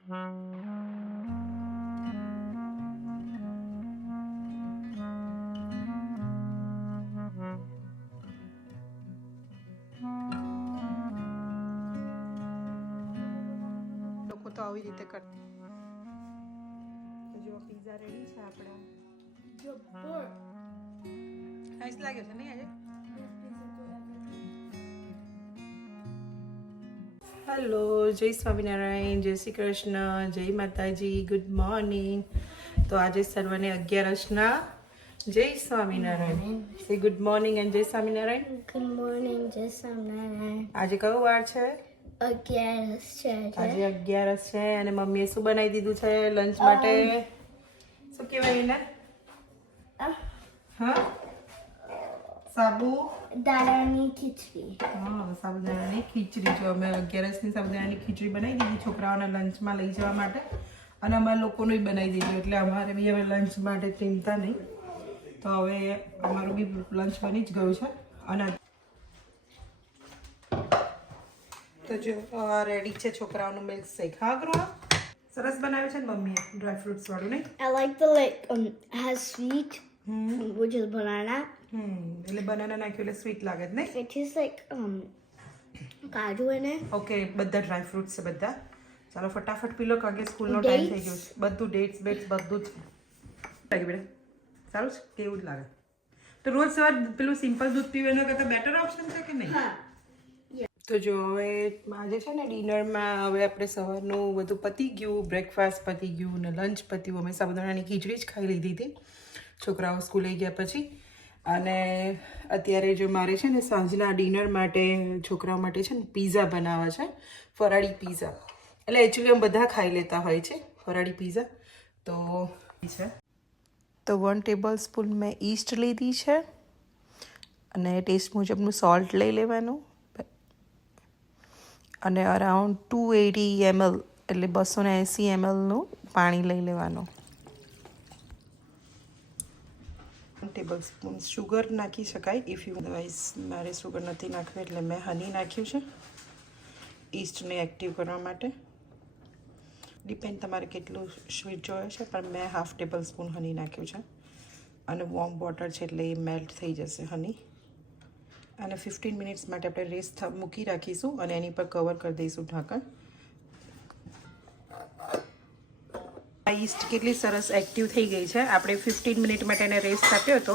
લોકો તો આવી રીતે કરતા. જો પિઝા રેડી છે આપણા. નાઈસ લાગે છે નહીં આજે? હેલો, જય સ્વામિનારાયણ, જય શ્રી કૃષ્ણ, જય માતાજી, ગુડ મોર્નિંગ. તો આજે સર્વને 11 જય સ્વામિનારાયણ. સે ગુડ મોર્નિંગ એન્ડ જય સ્વામિનારાયણ. Good morning, જય સ્વામિનારાયણ. આજે કયો વાર છે? 11 છે. આજે 11 છે અને મમ્મીએ શું બનાવી દીધું છે લંચ માટે? શું કહેવાય એને? હા, સાબુ દાળની ખીચડી. હા, સાબુદાણાની ખીચડી. જો અમે 11ની સાબુદાણાની ખીચડી બનાવી દીધી છોકરાઓના લંચમાં લઈ જવા માટે, અને અમારા લોકોનું બનાવી દીધું, એટલે અમારે બી હવે લંચ માટે ચિંતા નહીં. તો હવે અમારું બી લંચ બની જ ગયું છે. અને તો જો રેડી છે છોકરાઓનું મિલ્ક શેક. હા ગૃહ સરસ બનાવ્યું છે ને મમ્મીએ, ડ્રાય ફ્રૂટ્સ વાળું નહીં? I like the has sweet, which is banana. એટલે બનાના નાખ્યું એટલે સ્વીટ લાગે જ નહીં? It tastes like કાજુ અને ઓકે, બધા ડ્રાય ફ્રૂટ્સ છે બધા. ચાલો ફટાફટ પી લો, કારણ કે સ્કૂલનો ટાઈમ થઈ ગયો છે. બધું ડેટ્સ બેટ્સ બધું જ લાગે બેટા. સારું છે, કેવું જ લાગે. તો રોજ સવાર પેલું સિમ્પલ દૂધ પીવે એના કરતાં બેટર ઓપ્શન છે કે નહીં? તો જો હવે આજે છે ને ડિનરમાં હવે આપણે સવારનું બધું પતી ગયું, બ્રેકફાસ્ટ પતી ગયું ને લંચ પત્યું. અમે સાબુદાણાની ખીચડી જ ખાઈ લીધી હતી છોકરાઓ સ્કૂલે ગયા પછી. અને અત્યારે જો મારે છે ને સાંજના ડિનર માટે છોકરાઓ માટે છે ને પીઝા બનાવવા છે, ફરાળી પીઝા. એટલે એકચ્યુઅલી આમ બધા ખાઈ લેતા હોય છે ફરાળી પીઝા. તો 1 ટેબલ સ્પૂન મેં ઈસ્ટ લીધી છે અને ટેસ્ટ મુજબનું સોલ્ટ લઈ લેવાનું, અને અરાઉન્ડ 280 ml એટલે 280 mlનું પાણી લઈ લેવાનું. 1 ટેબલ સ્પૂન શુગર નાખી શકાય ઇફ યુ, અદરવાઇઝ મારે શુગર નથી નાખવી એટલે મેં હની નાખ્યું છે ઈસ્ટને એક્ટિવ કરવા માટે. ડિપેન્ડ તમારે કેટલું સ્વીટ જોઈએ છે, પણ મેં 1/2 ટેબલ સ્પૂન હની નાખ્યું છે. અને વોર્મ વોટર છે એટલે એ મેલ્ટ થઈ જશે હની. અને 15 મિનિટ્સ માટે આપણે રેસ્ટ મૂકી રાખીશું અને એની પર કવર કરી દઈશું ઢાંકણ. આ ઈસ્ટ કેટલી સરસ એક્ટિવ થઈ ગઈ છે. આપણે 15 મિનિટ માટે એને રેસ્ટ આપ્યો હતો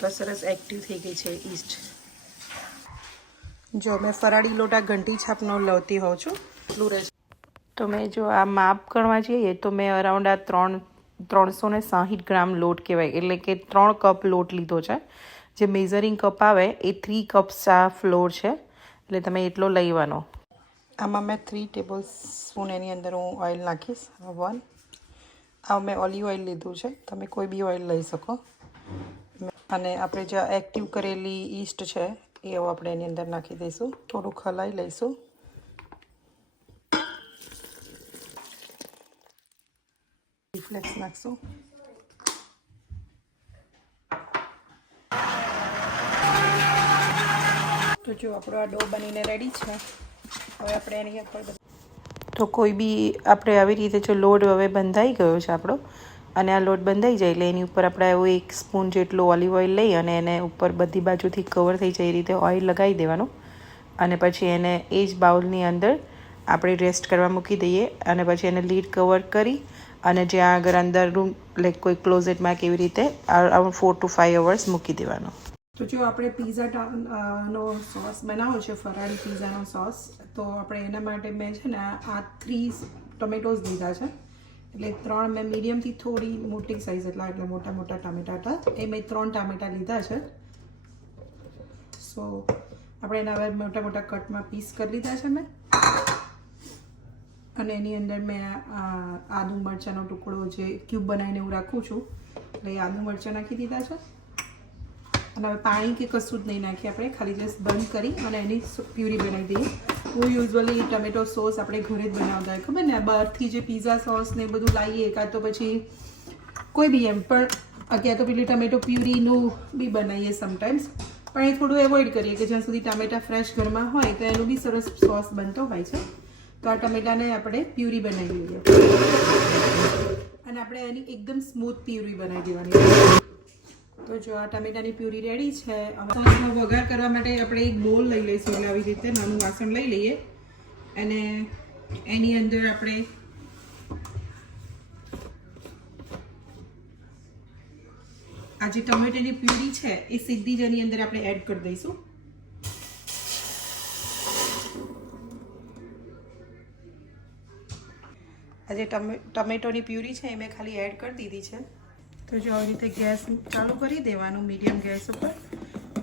તો સરસ એક્ટિવ થઈ ગઈ છે ઈસ્ટ. જો મેં ફરાળી લોટા ઘંટી છાપનો લાવતી હોઉં છું એટલું રહે છે. તો મેં જો આ માપ ગણવા જઈએ તો મેં અરાઉન્ડ આ 360 ગ્રામ લોટ કહેવાય, એટલે કે 3 કપ લોટ લીધો છે. જે મેઝરિંગ કપ આવે એ 3 કપ્સ આ ફ્લોર છે, એટલે તમે એટલો લેવાનો. આમાં મેં 3 ટેબલ સ્પૂન એની અંદર હું ઓઇલ નાખીશ. 1 આ મેં ઓલિવ ઓઇલ લીધું છે, તમે કોઈ બી ઓઇલ લઈ શકો. અને આપણે જે એક્ટિવ કરેલી ઈસ્ટ છે એ આપણે એની અંદર નાખી દઈશું. થોડુંક હલાવી લઈશું. ફ્લેક્સ નાખશું. તો જો આપણો આ ડો બનીને રેડી છે. હવે આપણે એની ઉપર તો કોઈ બી આપણે આવી રીતે જો લોટ હવે બંધાઈ ગયો છે આપણો, અને આ લોટ બંધાઈ જાય એટલે એની ઉપર આપણે એવું 1 સ્પૂન જેટલું ઓલિવ ઓઇલ લઈ અને એને ઉપર બધી બાજુથી કવર થઈ જાય એ રીતે ઓઇલ લગાવી દેવાનું. અને પછી એને એ જ બાઉલની અંદર આપણે રેસ્ટ કરવા મૂકી દઈએ, અને પછી એને લીડ કવર કરી અને જ્યાં આગળ અંદર રૂમ લાઈક કોઈ ક્લોઝેટમાં કેવી રીતે અરાઉન્ડ 4 to 5 hours મૂકી દેવાનો. તો જો આપણે પીઝા નો સોસ બનાવો છે, ફરાળી પીઝાનો સોસ, તો આપણે એના માટે મેં છે ને આ 3 ટમેટોઝ લીધા છે. એટલે 3 મેં મીડિયમથી થોડી મોટી સાઇઝ એટલે મોટા મોટા ટામેટા હતા એ મેં 3 ટામેટા લીધા છે. સો આપણે એના હવે મોટા મોટા કટમાં પીસ કરી લીધા છે મેં. અને એની અંદર મેં આદુ મરચાંનો ટુકડો જે ક્યુબ બનાવીને હું રાખું છું એટલે આદુ મરચાં નાખી દીધા છે. અને હવે પાણી કે કશું જ નહીં નાખીએ, આપણે ખાલી જસ્ટ બંધ કરી અને એની પ્યુરી બનાવી દઈએ. હું યુઝ્યુઅલી ટમેટો સોસ આપણે ઘરે જ બનાવતા હોય, ખબર ને, બહારથી જે પીઝા સોસ ને બધું લાવીએ કાં તો પછી કોઈ બી એમ, પણ અત્યારે તો પેલી ટમેટો પ્યુરીનું બી બનાવીએ સમટાઈમ્સ, પણ એ થોડું એવોઇડ કરીએ કે જ્યાં સુધી ટામેટા ફ્રેશ ઘરમાં હોય તો એનું બી સરસ સોસ બનતો હોય છે. તો આ ટમેટાને આપણે પ્યુરી બનાવી લઈએ અને આપણે એની એકદમ સ્મૂથ પ્યુરી બનાવી દેવાની. તો જો આ ટમેટાની પ્યુરી રેડી છે. સોસનો વઘાર કરવા માટે આપણે એક બોલ લઈ લઈશું. એટલે આવી રીતે નાનું વાસણ લઈ લઈએ અને એની અંદર આપણે આ જે ટમેટાની પ્યુરી છે એ સીધી જ એની અંદર આપણે એડ કરી દઈશું. આ જે ટમેટોની પ્યુરી છે એ મેં ખાલી એડ કરી દીધી છે. તો જો આવી રીતે ગેસ ચાલુ કરી દેવાનું મીડિયમ ગેસ ઉપર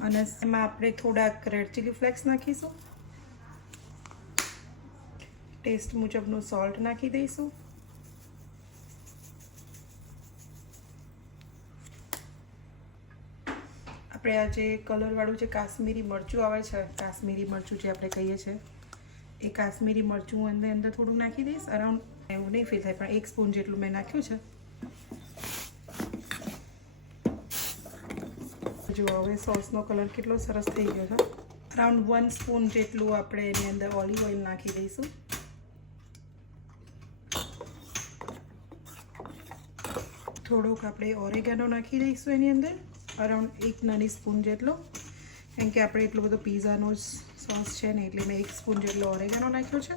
અને એમાં આપણે થોડાક રેડ ચીલી ફ્લેક્સ નાખીશું. ટેસ્ટ મુજબનું સોલ્ટ નાખી દઈશું. આપણે આ જે કલરવાળું જે કાશ્મીરી મરચું આવે છે, કાશ્મીરી મરચું જે આપણે કહીએ છીએ, એ કાશ્મીરી મરચું અંદર થોડુંક નાખી દઈશ. અરાઉન્ડ એવું નહીં ફીલ થાય પણ 1 સ્પૂન જેટલું મેં નાખ્યું છે. જો હવે સોસનો કલર કેટલો સરસ થઈ ગયો છે. અરાઉન્ડ 1 સ્પૂન જેટલું આપણે એની અંદર ઓલિવ ઓઇલ નાખી દઈશું. થોડોક આપણે ઓરેગાનો નાખી દઈશું એની અંદર, અરાઉન્ડ 1 નાની સ્પૂન જેટલો, કેમ કે આપણે એટલો બધો પીઝાનો સોસ છે ને એટલે મેં 1 સ્પૂન જેટલો ઓરેગાનો નાખ્યો છે.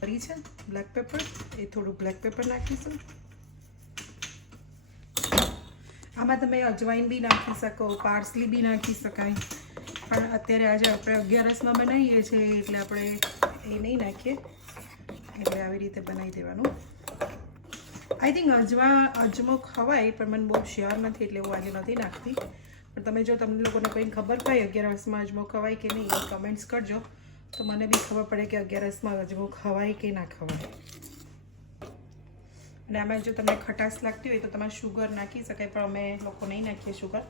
કરી છે બ્લેક પેપર, એ થોડું બ્લેક પેપર નાખીશું. આમાં તમે અજવાઈન બી નાખી શકો, પાર્સલી બી નાખી શકાય, પણ અત્યારે આજે આપણે 11 બનાવીએ છીએ એટલે આપણે એ નહીં નાખીએ. એટલે આવી રીતે બનાવી દેવાનું. આઈ થિંક અજમો ખવાય પણ મને બહુ શ્યોર નથી એટલે હું આજે નથી નાખતી. પણ તમે જો તમને લોકોને કંઈ ખબર હોય 11 અજમો ખવાય કે નહીં એ કમેન્ટ્સ કરજો, તો મને બી ખબર પડે કે 11 અજમો ખવાય કે ના ખવાય. અને આમાં જો તમને ખટાશ લાગતી હોય તો તમારે શુગર નાખી શકાય, પણ અમે લોકો નહીં નાખીએ શુગર.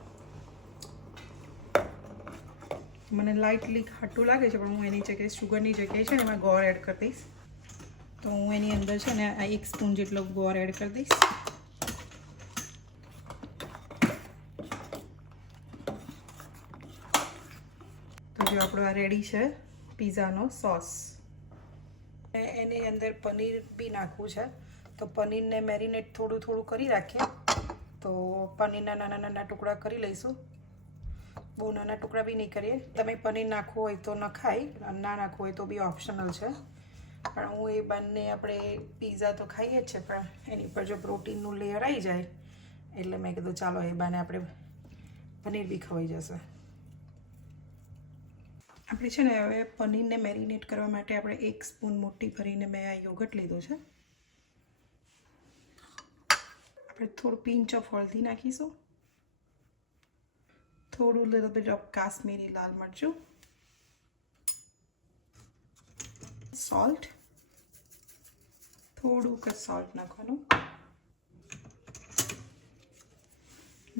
મને લાઇટલી ખાટું લાગે છે પણ હું એની જગ્યાએ શુગરની જગ્યાએ છે ને એમાં ગોળ એડ કરી દઈશ. તો હું એની અંદર છે ને આ 1 સ્પૂન જેટલો ગોળ એડ કરી દઈશ. તો જો આપણો આ રેડી છે પીઝાનો સોસ. એની અંદર પનીર બી નાખવું છે, તો પનીરને મેરિનેટ થોડું કરી રાખીએ. તો પનીરના નાના ટુકડા કરી લઈશું. બહુ નાના ટુકડા બી નહીં કરીએ. તમે પનીર નાખવું હોય તો નખાય, ના નાખવું હોય તો બી ઓપ્શનલ છે. પણ હું એ બંને આપણે પીઝા તો ખાઈએ જ છે, પણ એની પર જો પ્રોટીનનું લેયર આવી જાય એટલે મેં કીધું ચાલો એ બાને આપણે પનીર બી ખવાઈ જશે. આપણે છે ને હવે પનીરને મેરિનેટ કરવા માટે આપણે 1 સ્પૂન મોટી ભરીને મેં આ યોગર્ટ લીધો છે. આપણે થોડું પિંચ ઓફ હળદી નાખીશું, થોડું little bit of કાશ્મીરી લાલ મરચું, સોલ્ટ, થોડુંક જ સોલ્ટ નાખવાનું,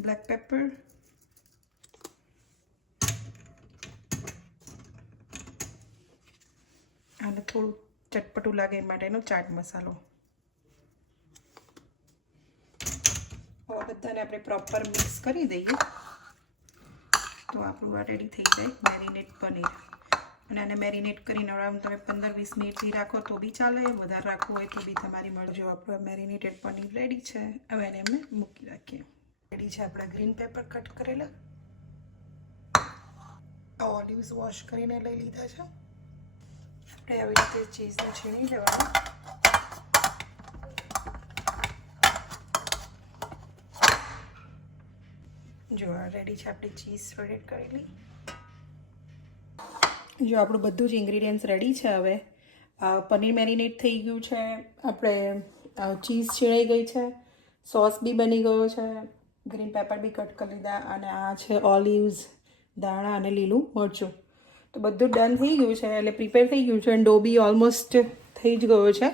બ્લેક પેપર, અને થોડું ચટપટું લાગે એ માટેનો ચાટ મસાલો. હવે બધાને આપણે પ્રોપર મિક્સ કરી દઈએ તો આપણું આ રેડી થઈ જાય મેરિનેટ પનીર. અને આને મેરિનેટ કરીને અરાઉન્ડ તમે 15-20 મિનિટથી રાખો તો બી ચાલે, વધારે રાખવું હોય તો બી તમારી મરજી. આપણું મેરિનેટેડ પનીર રેડી છે. હવે એને અમે મૂકી રાખીએ. રેડી છે આપણા ગ્રીન પેપર કટ કરેલા, ઓલિવ્સ વોશ કરીને લઈ લીધા છે. આપણે આવી રીતે ચીઝને છીણી લેવાનું. જો આ રેડી છે આપણી ચીઝ સ્પ્રેડ કરેલી. જો આપણું બધું જ ઇન્ગ્રીડિયન્ટ્સ રેડી છે. હવે પનીર મેરિનેટ થઈ ગયું છે, આપણે ચીઝ છીણાઈ ગઈ છે, સોસ બી બની ગયો છે, ગ્રીન પેપર બી કટ કરી લીધા, અને આ છે ઓલિવ્સ, દાણા અને લીલું મરચું. તો બધું ડન થઈ ગયું છે, એટલે પ્રિપેર થઈ ગયું છે, અને ડો બી ઓલમોસ્ટ થઈ જ ગયો છે.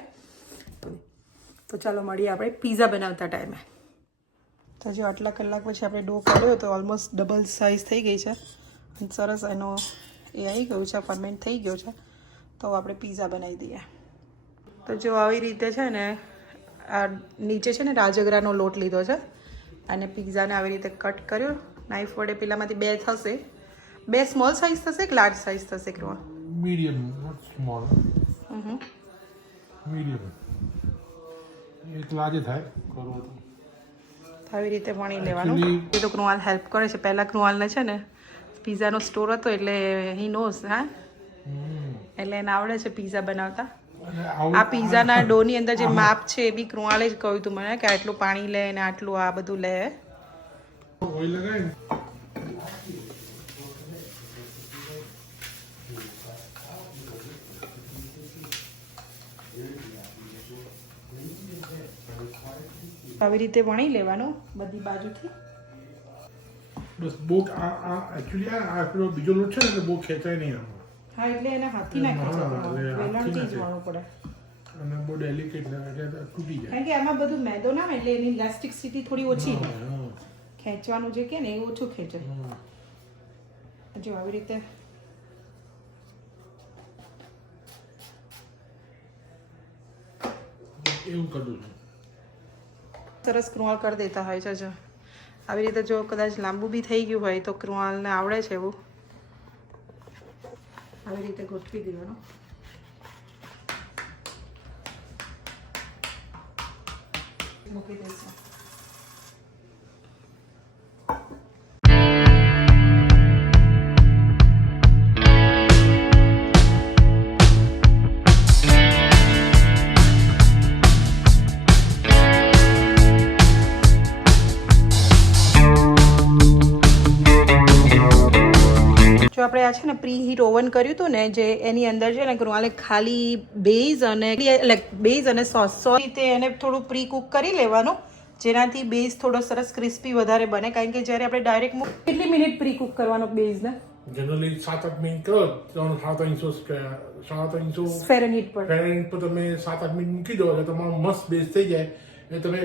તો ચાલો મળીએ આપણે પીઝા બનાવતા ટાઈમે. તો જો આટલા કલાક પછી આપણે ડો કાઢ્યો તો ઓલમોસ્ટ ડબલ સાઇઝ થઈ ગઈ છે, અને સરસ એનો એ આવી ગયું છે, ફર્મેન્ટ થઈ ગયો છે. તો આપણે પીઝા બનાવી દઈએ. તો જો આવી રીતે છે ને આ નીચે છે ને રાજગરાનો લોટ લીધો છે, અને પીઝાને આવી રીતે કટ કર્યો નાઈફ વડે. પેલામાંથી 2 થશે, 2 સ્મોલ સાઇઝ થશે, એક લાર્જ સાઇઝ થશે. medium, not small. Medium. એટલા જ થાય કરવો તો. આવી રીતે વણી લેવાનું. એ તો કૃણાલ હેલ્પ કરે છે. પહેલાં કૃણાલને છે ને પિઝાનો સ્ટોર હતો એટલે હી નોઝ હા એટલે એને આવડે છે પિઝા બનાવતા. આ પિઝાના ડોની અંદર જે માપ છે એ બી કૃણાલે જ કહ્યું હતું મને કે આટલું પાણી લે અને આટલું આ બધું લે. ઓઇલ લગાવીને આવી રીતે વણી લેવાનું બધી બાજુથી. બસ બહુ એકચ્યુઅલી આ પેલો બીજો લોટ છે ને એટલે બહુ ખેંચાય નહીં આમાં. હા એટલે એને હાથથી ના ખેંચવાનું વેલણથી જ વણવું પડે અને બહુ ડેલિકેટ એટલે તૂટી જાય. કારણ કે આમાં બધું મેદો ના હોય એટલે એની ઇલાસ્ટિસિટી થોડી ઓછી હોય. ખેંચવાનું જે કે ને એ ઓછું ખેંચે. જો આવી રીતે એવું કરું છું. સરસ કૃણાલ કરી દેતા હોય છે. જો આવી રીતે જો કદાચ લાંબુ બી થઈ ગયું હોય તો કૃણાલને આવડે છે એવું આવી રીતે ગોઠવી દેવાનું. મૂકી દઈશું. જો આપણે આ છે ને પ્રી હીટ ઓવન કર્યું હતું ને જે એની અંદર છે ને કૃણાલે ખાલી બેઝ અને બેઝ અને સોસ રીતે એને થોડું પ્રી કુક કરી લેવાનું જેનાથી બેઝ થોડો સરસ ક્રિસ્પી વધારે બને. કારણ કે જ્યારે આપણે ડાયરેક્ટ કેટલી મિનિટ પ્રી કુક કરવાનો બેઝને જનરલી 7-8 મિનિટ કરો 350 ફેરનહીટ પર તમે 7-8 મિનિટ મૂકી દો એટલે તમારો મસ્ત બેઝ થઈ જાય. એટલે તમે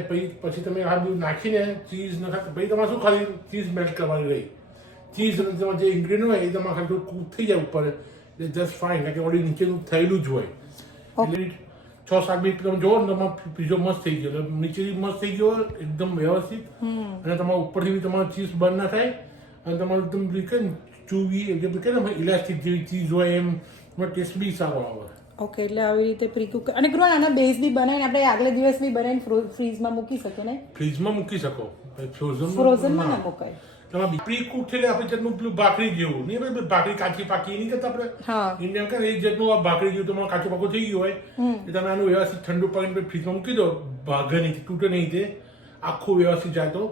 પછી તમે આ બધું નાખીને ચીઝ નાખા પછી તમારે શું ખાલી ચીઝ મેલ્ટ કરવાની રહી. ચીઝ અને તમારે જે ઇન્ગ્રીડિયન્ટ હોય એ તમારે ખાલી થોડું કૂક થઈ જાય ઉપર એટલે જસ્ટ ફાઇન કારણ કે ઓલરેડી નીચેનું થયેલું જ હોય. એટલે 6-7 મિનિટ તમે જોવો ને તમારો પીઝો મસ્ત થઈ ગયો એટલે નીચેથી મસ્ત થઈ ગયો એકદમ વ્યવસ્થિત અને તમારા ઉપરથી બી તમારો ચીઝ બંધ ના થાય અને તમારું એકદમ ચૂવી એટલે કે ને ઇલાસ્ટિક જેવી ચીઝ હોય એમ ટેસ્ટ બી સારો આવે. ઓકે એટલે આવી રીતે પ્રી કુક અને કૃણાલ આના બેઝ બી બનાવીને આપણે આગલે દિવસ બી બનાવીને ફ્રીઝમાં મૂકી શકીએ ને. ફ્રીઝમાં મૂકી શકો ફ્રોઝનમાં ના મુકાય. તમારે પ્રી કુક થઈને આપણે જેટલું પેલું ભાખરી જેવું નહીં આપણે ભાખરી કાચી પાકી નહીં કરતા આપણે ઇન્ડિયન કે એ જેટલું આ ભાખરી જેવું તમારું કાચું પાકું થઈ ગયું હોય એ તમે આનું વ્યવસ્થિત ઠંડુ પાણી ફ્રીજમાં મૂકી દો ભાગે નહીં તૂટે નહીં તે આખું વ્યવસ્થિત જાય તો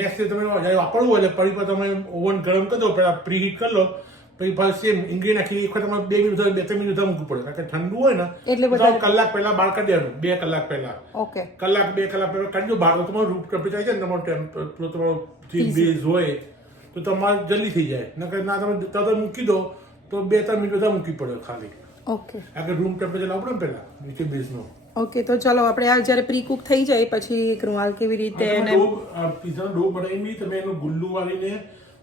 નેક્સ્ટ ડે તમે વાપરવું હોય એટલે પડી પર તમે ઓવન ગરમ કરી દો પહેલાં પ્રી હીટ કરી લો પછી પાછું સેમ ઇન્ગ્રીડિયન્ટ નાખી એક વખત તમારે 2 મિનિટ 2-3 મિનિટ મૂકવું પડે કારણ કે ઠંડુ હોય ને એટલે કલાક પહેલા બહાર કાઢી દેવાનું 2 કલાક પહેલા. ઓકે કલાક 2 કલાક પહેલા કાઢી દો બહાર તો તમારું રૂમ ટેમ્પરેચર છે ને તમારો જે બેઝ હોય તો તમારે જલ્દી થઈ જાય નકર ના તમે તરત મૂકી દો તો 2-3 મિનિટ બધા મૂકી પડે ખાલી. ઓકે આગળ રૂમ ટેમ્પરેચર લાવવું પડે પહેલા નીચે બેઝનો. ઓકે તો ચલો આપણે આ જ્યારે પ્રી કુક થઈ જાય પછી કૃણાલ કેવી રીતે એને પિઝાનો ડો બનાવીને તમે એનું ગુલ્લુ વાળીને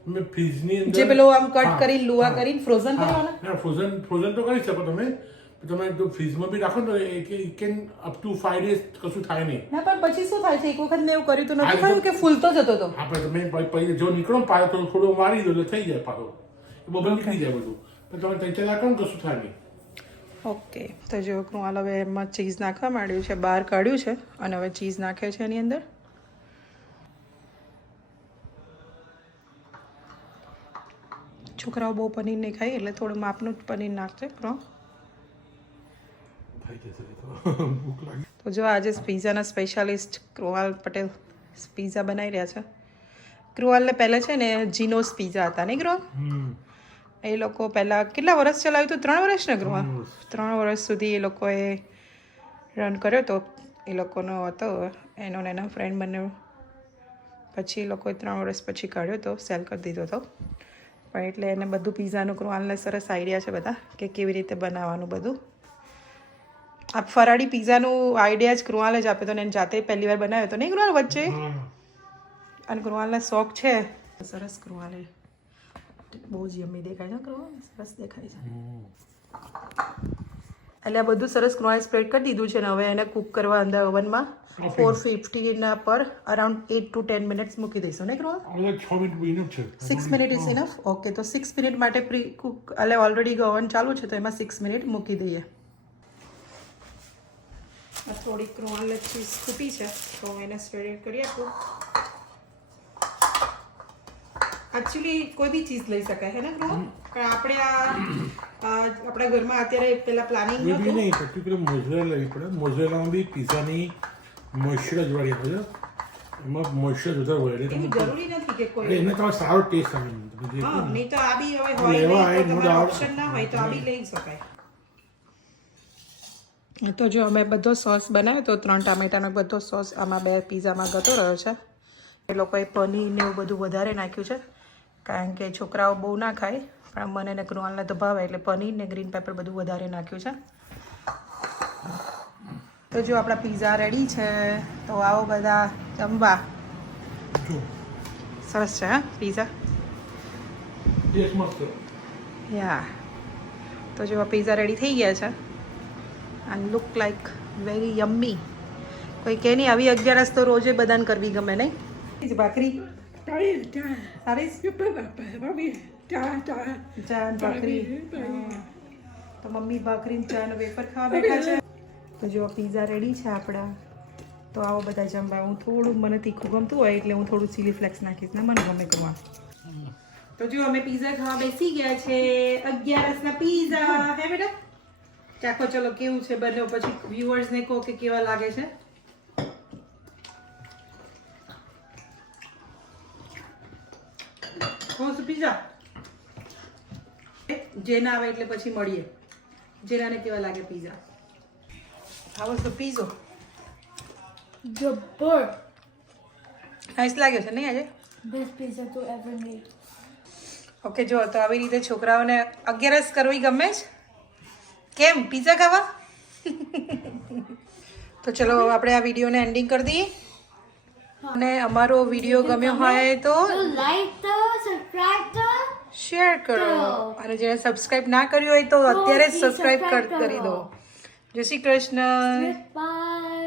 તમે ફ્રીજની અંદર જે પેલો આમ કટ કરી લુવા કરીને ફ્રોઝન કરવાના. ના ફ્રોઝન તો કરી શકો તમે તો ફ્રીજમાં બી રાખો ને એ કેન અપ ટુ 5 days કશું થાય નહીં. ના પણ પછી શું થાય છે એક વખત મેં એવું કર્યું તો નથી ખરું કે ફૂલતો જતો હતો. આપણે તમે પછી જો નીકળો ને પાછો થોડો વાળી દો એટલે થઈ જાય પાછો એ બબલ નીકળી જાય બધું તો તમે ટેન્શન રાખો ને કશું થાય નહીં. ઓકે તો જો કૃણાલ હવે એમાં ચીઝ નાખવા માંડ્યું છે બહાર કાઢ્યું છે અને હવે ચીઝ નાખે છે એની અંદર. છોકરાઓ બહુ પનીર નહીં ખાય એટલે થોડું માપનું જ પનીર નાખશે કૃણાલ. તો જો આજે પિઝાના સ્પેશિયાલિસ્ટ કૃણાલ પટેલ પિઝા બનાવી રહ્યા છે. કૃણાલને પહેલાં છે ને જીનોસ પિઝા હતા નહીં કૃણાલ? એ લોકો પહેલાં કેટલા વર્ષ ચલાવ્યું હતું? 3 વર્ષ ને કૃણાલ? 3 વર્ષ સુધી એ લોકોએ રન કર્યો હતો. એ લોકોનો હતો એનો ને એના ફ્રેન્ડ બંને પછી એ લોકોએ 3 વર્ષ પછી કાઢ્યો હતો સેલ કરી દીધો હતો. પણ એટલે એને બધું પિઝાનું કૃણાલને સરસ આઈડિયા છે બધા કે કેવી રીતે બનાવવાનું બધું. આ ફરાળી પિઝાનું આઈડિયા જ કૃણાલ જ આપ્યો હતો ને એને જાતે પહેલી વાર બનાવ્યો હતો નહીં કૃણાલ વચ્ચે? અને કૃણાલને શોખ છે સરસ. કૃણાલે બહુ જ યમ્મી દેખાય છે કૃણાલ સરસ દેખાય છે. એટલે આ બધું સરસ ક્રોન સ્પ્રેડ કરી દીધું છે ને હવે એને કૂક કરવા અંદર ઓવનમાં 450 પર અરાઉન્ડ 8 to 10 મિનિટ્સ મૂકી દઈશું ને ક્રોન? હવે 6 મિનિટ ઇનફ છે. 6 મિનિટ ઇઝ ઇનફ. ઓકે, તો 6 મિનિટ માટે પ્રી કુક એટલે ઓલરેડી ઓવન ચાલુ છે તો એમાં 6 મિનિટ મૂકી દઈએ. આ થોડી ક્રોન ચીઝ ખૂટી છે તો એને સ્પ્રેડ કરી આપું. એકચ્યુઅલી કોઈ બી ચીઝ લઈ શકાય હે ને ક્રોન? પણ આપણે આપણા ઘરમાં અત્યારે પેલા પ્લાનિંગ એ બી હતું. નહીં, પર્ટિક્યુલર મોઝરેલા લેવી પડે. મોઝરેલામાં બી પિઝાની મોઇશ્ચર જ વાળી આવે છે, એમાં મોઇશ્ચર વધારે હોય એટલે એવું તમે જરૂરી નથી કે એટલે કોઈ એને તમારે સારો ટેસ્ટ આવે. તમે જે કહો ને. નહીં તો આ બી હવે હોય લેવા નહીં તો આવે, no તમારો doubt. ઓપ્શન ના હોય તો આ બી લઈ શકાય. તો જો અમે બધો સોસ બનાવ્યો તો 3 ટામેટાનો બધો સોસ આમાં 2 પીઝામાં ગતો રહ્યો છે. એ લોકોએ પનીર ને એવું બધું વધારે નાખ્યું છે કારણ કે છોકરાઓ બહુ ના ખાય પણ મને ને કૃણાલને તો ભાવે એટલે પનીર ને ગ્રીન પેપર બધું વધારે નાખ્યું છે. તો જો આપણા પીઝા રેડી છે તો આવો બધા જમવા. જો સરસ છે હા પીઝા. ટેસ્ટ મસ્ત છે. યા તો જો આ પીઝા રેડી થઈ ગયા છે and look like very yummy. કોઈ કે નહીં આવી 11 તો રોજે બધાને કરવી ગમે નહીં? ભાખરી સારી ચા ને ભાખરી. તો મમ્મી ભાખરી ને ચા ને વેફર ખાવા બેઠા છે. તો જો પીઝા રેડી છે આપણા. તો આવો બધા જમવા. હું થોડું મને તીખું ગમતું હોય એટલે હું થોડું ચીલી ફ્લેક્સ નાખીશ ને મને ગમે કરવા. તો જો અમે પીઝા ખાવા બેસી ગયા છે. 11ના પીઝા હે બેટા? ચાખો ચલો કેવું છે બને પછી વ્યુઅર્સને કહો કે કેવા લાગે છે. કોણ પીઝા જેના આવે એટલે પછી મળીએ. જેનાને કેવા લાગે pizza? How was the piezo? Jabbar. Nice લાગ્યો છે નહીં આજે? Best pizza to ever made. Okay જો તો આવી રીતે છોકરાઓને 11 કરવી ગમે છે. કેમ પીઝા ખાવા? તો ચલો હવે આપણે આ વિડીયોને એન્ડિંગ કરી દઈએ. અને અમારો વિડીયો ગમ્યો હોય તો So like the, subscribe the. Share કરો અને જેને સબસ્ક્રાઇબ ના કર્યું હોય તો અત્યારે જ સબસ્ક્રાઇબ કરી દો. જય શ્રી કૃષ્ણ. Bye.